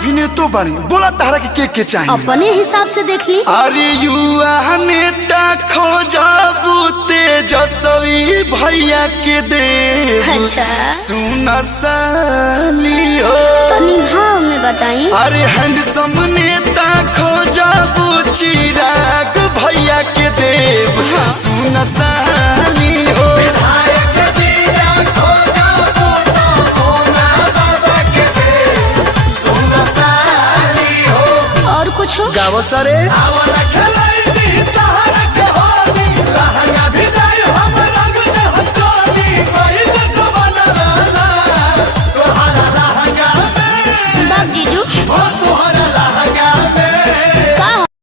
अभिनेतो बनी, बोला तारा के चाहिए? अपने हिसाब से देख ली। अरे युवा नेता खोजबू तेजस्वी भैया के दे। अच्छा सुन साली हो तनी भाव में बताई। अरे हैंडसम नेता खोजबू चिराग भैया के देव। सुन साली हो और कुछ गावो सरे।